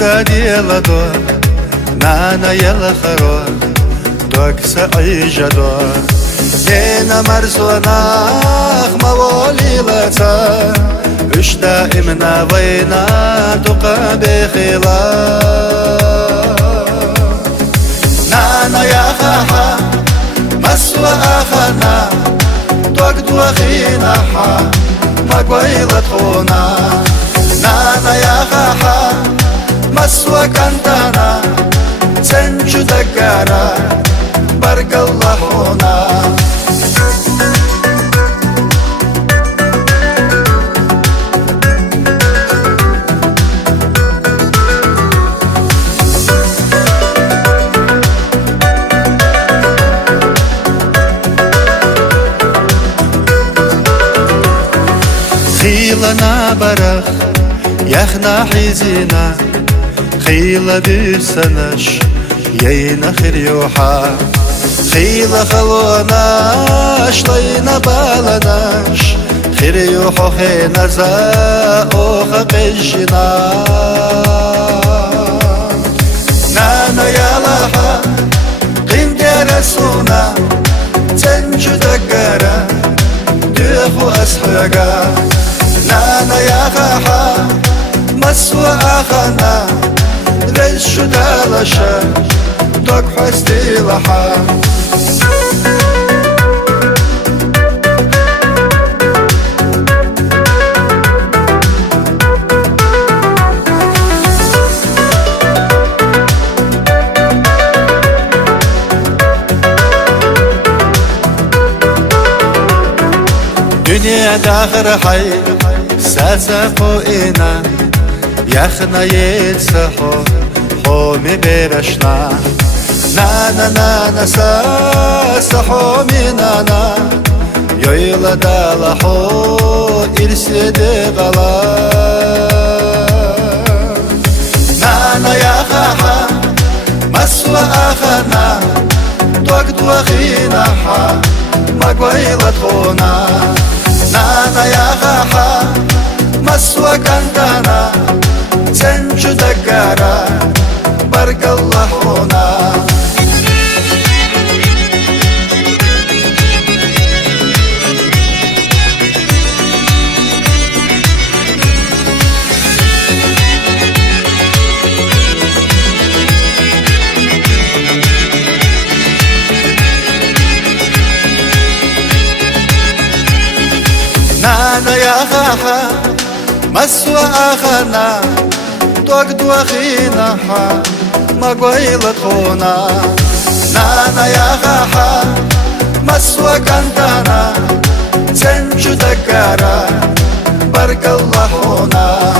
ساديلا دو نانا يلا خرو دوكسا عيجدو ينا مرسوناخ موالي لتا وش دائمنا وينا تقابي خلا نانا يا خاحا مسوى آخنا تقدو أخينا حا مقويلة خونا نانا يا خاحا مسوى كنتانا سنجو دقارا برق الله هنا خيلنا برخ يخنا حزينا خيلة بسنش يينا خريوحا خيلة خلوناش طينا بالناش خريوحو خينا زاوخا قجنا نانا يا لحا قندر سونا تنجو دقارا ديخو أسحقا نانا يا خاحا مسوى آخنا ليش دالشا دوك حستي لحا دنيا داخر حي ساسقو إنا يخنا يتسحو حومي بيرشنا نانا نانا ساسحو منانا يويلا دالحو إرسيدي غلا نانا يا خاحا مسوى آخنا توقدو أخينا حا مقويلة خونا نانا يا خاحا مسوى كنتانا سنجو دقارا برق الله هنا نانا يا خاحا مسوى آخنا توقدو أخينا حا مقويلة خونا نانا يا خاحا مسوى كنتانا سنجو دقارا برق الله هنا